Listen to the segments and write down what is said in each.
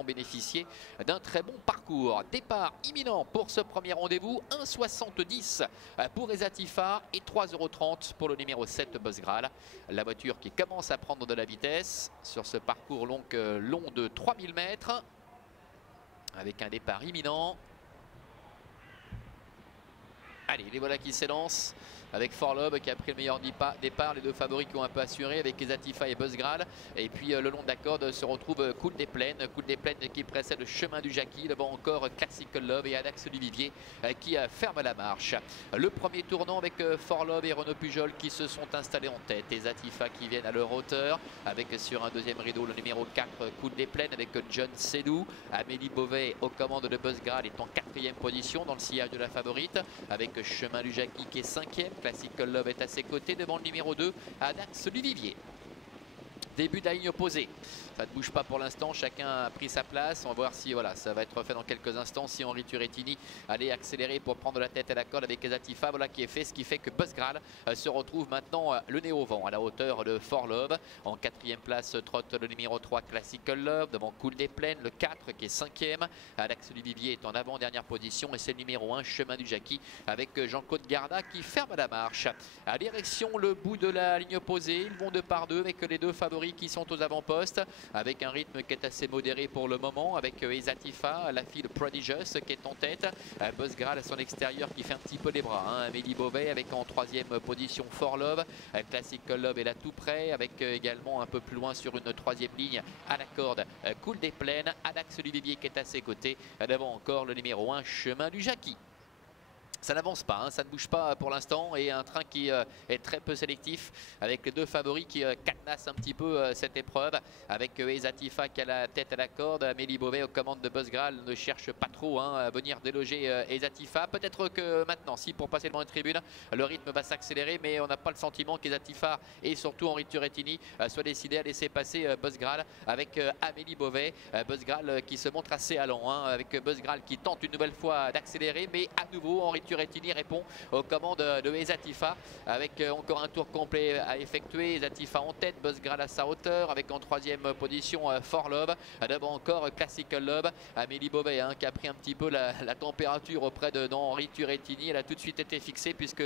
bénéficier d'un très bon parcours. Départ imminent pour ce premier rendez-vous, 1,70 pour Ezatifa et 3,30 € pour le numéro 7 Buzzgral. La voiture qui commence à prendre de la vitesse sur ce parcours long de 3000 mètres avec un départ imminent. Allez, les voilà qui s'élancent avec Forlob qui a pris le meilleur départ, les deux favoris qui ont un peu assuré avec Ezatifa et Buzzgral. Et puis le long de la corde se retrouve Cool des Plaines qui précède le chemin du Jackie. Devant encore Classical Love et Adax Duvivier qui ferme la marche. Le premier tournant avec Forlob et Renaud Pujol qui se sont installés en tête. Ezatifa qui viennent à leur hauteur avec sur un deuxième rideau le numéro 4 Cool des Plaines avec John Sédou. Amélie Beauvais aux commandes de Buzzgral est en 4e position dans le sillage de la favorite avec chemin du Jackie qui est 5e. Classical Love est à ses côtés devant le numéro 2, Adax Duvivier. Début de la ligne opposée. Ça ne bouge pas pour l'instant, chacun a pris sa place. On va voir si voilà, ça va être fait dans quelques instants. Si Henri Turrettini allait accélérer pour prendre la tête à la corde avec Ezatifa, voilà qui est fait. Ce qui fait que Buzzgral se retrouve maintenant le nez au vent à la hauteur de Forlob. En 4e place trotte le numéro 3 Classical Love devant Cool des Plaines, le 4 qui est 5e. Adax Duvivier est en avant-dernière position et c'est le numéro 1 Chemin du Jackie avec Jean-Claude Garda qui ferme la marche. À direction le bout de la ligne opposée, ils vont deux par deux avec les deux favoris qui sont aux avant-postes, avec un rythme qui est assez modéré pour le moment, avec Ezatifa, la fille de Prodigious qui est en tête, Buzzgral à son extérieur qui fait un petit peu les bras, Amélie Beauvais avec en 3e position Forlove, Classical Love est là tout près, avec également un peu plus loin sur une 3e ligne à la corde, Cool des Plaines, Adax Duvivier qui est à ses côtés, devant encore le numéro 1 Chemin du Jackie. Ça n'avance pas, ça ne bouge pas pour l'instant et un train qui est très peu sélectif avec les deux favoris qui cadenassent un petit peu cette épreuve avec Ezatifa qui a la tête à la corde. Amélie Beauvais aux commandes de Buzzgral ne cherche pas trop à venir déloger Ezatifa. Peut-être que maintenant, si pour passer devant les tribunes, le rythme va s'accélérer, mais on n'a pas le sentiment qu'Ezatifa et surtout Henri Turrettini soient décidés à laisser passer Buzzgral avec Amélie Beauvais. Buzzgral qui se montre assez allant avec Buzzgral qui tente une nouvelle fois d'accélérer, mais à nouveau Henri Turrettini répond aux commandes de Ezatifa avec encore un tour complet à effectuer. Ezatifa en tête, Buzzgral à sa hauteur avec en 3e position Forlob. Devant encore Classical Love. Amélie Beauvais qui a pris un petit peu la température auprès de Henri Turrettini. Elle a tout de suite été fixée puisque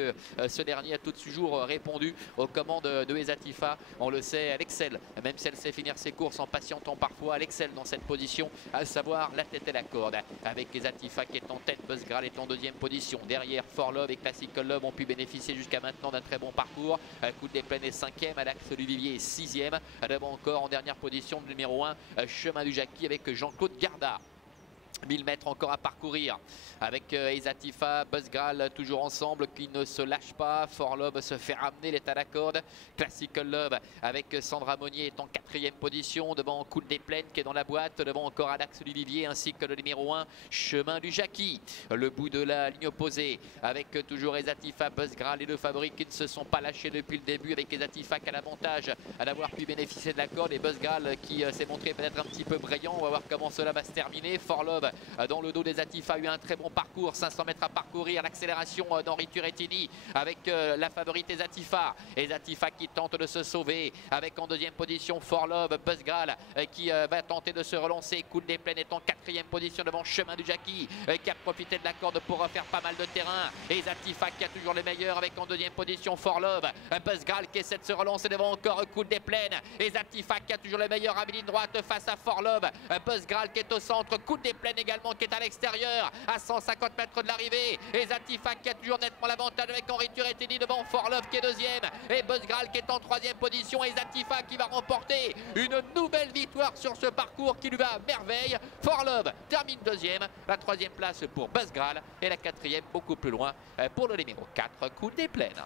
ce dernier a toujours répondu aux commandes de Ezatifa. On le sait, elle excelle, même si elle sait finir ses courses en patientant parfois, elle excelle dans cette position, à savoir la tête et la corde. Avec Ezatifa qui est en tête, Buzzgral est en 2e position. Derrière, Forlove et Classical Love ont pu bénéficier jusqu'à maintenant d'un très bon parcours. Cool des Plaines est 5e, Adax Duvivier est 6e. Devant encore en dernière position le numéro 1, Chemin du Jackie avec Jean-Claude Garda. 1000 mètres encore à parcourir avec Ezatifa, Buzzgral toujours ensemble qui ne se lâche pas. Forlob se fait ramener, il est à la corde. Classical Love avec Sandra Monnier est en 4e position devant Cool des Plaines qui est dans la boîte, devant encore Adax Duvivier ainsi que le numéro 1 Chemin du Jackie. Le bout de la ligne opposée avec toujours Ezatifa, Buzzgral, les deux favoris qui ne se sont pas lâchés depuis le début avec Ezatifa qui a l'avantage à d'avoir pu bénéficier de la corde et Buzzgral qui s'est montré peut-être un petit peu brillant. On va voir comment cela va se terminer. Forlob dans le dos d'Ezatifa a eu un très bon parcours, 500 mètres à parcourir, l'accélération d'Henri Turrettini avec la favorite Ezatifa. Ezatifa qui tente de se sauver avec en 2e position Forlove, Buzzgral qui va tenter de se relancer. Cool des Plaines est en 4e position devant Chemin du Jackie qui a profité de la corde pour refaire pas mal de terrain. Ezatifa qui a toujours les meilleurs avec en 2e position Forlove, Buzzgral qui essaie de se relancer devant encore Cool des Plaines. Ezatifa qui a toujours les meilleurs à ligne droite face à Forlove, Buzzgral qui est au centre, Cool des Plaines également qui est à l'extérieur à 150 mètres de l'arrivée. Ezatifa qui a toujours nettement l'avantage avec Henri Turrettini devant Forlove qui est 2e et Buzzgral qui est en 3e position. Ezatifa qui va remporter une nouvelle victoire sur ce parcours qui lui va à merveille. Forlove termine 2e, la 3e place pour Buzzgral et la 4e beaucoup plus loin pour le numéro 4 Cool des Plaines.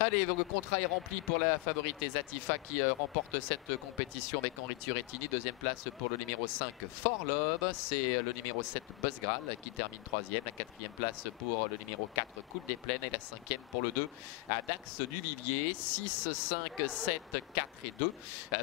Allez, donc le contrat est rempli pour la favorite Ezatifa qui remporte cette compétition avec Henri Turrettini. 2e place pour le numéro 5 Forlove. C'est le numéro 7 Buzzgral qui termine 3e. La 4e place pour le numéro 4 Cool des Plaines et la 5e pour le 2 Adax Duvivier. 6, 5, 7, 4 et 2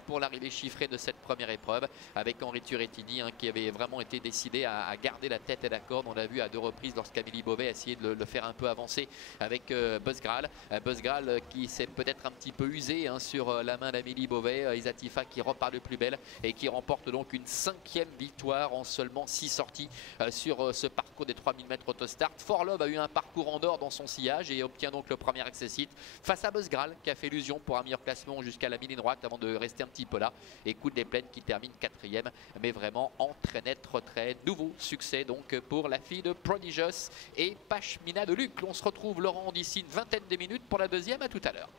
pour l'arrivée chiffrée de cette première épreuve avec Henri Turrettini qui avait vraiment été décidé à garder la tête et la corde. On l'a vu à 2 reprises lorsqu'Amélie Beauvais a essayé de le faire un peu avancer avec Buzzgral. Buzzgral balle qui s'est peut-être un petit peu usée sur la main d'Amélie Beauvais. Isatifa qui repart de plus belle et qui remporte donc une 5e victoire en seulement 6 sorties sur ce parcours des 3000 mètres autostart. Forlove a eu un parcours en dehors dans son sillage et obtient donc le premier accessite face à Buzzgral qui a fait illusion pour un meilleur classement jusqu'à la ligne droite avant de rester un petit peu là. Et Coup des Plaines qui termine 4e, mais vraiment en très net retrait. Nouveau succès donc pour la fille de Prodigious et Pashmina de Luc. On se retrouve, Laurent, d'ici une vingtaine de minutes pour la deuxième. À tout à l'heure.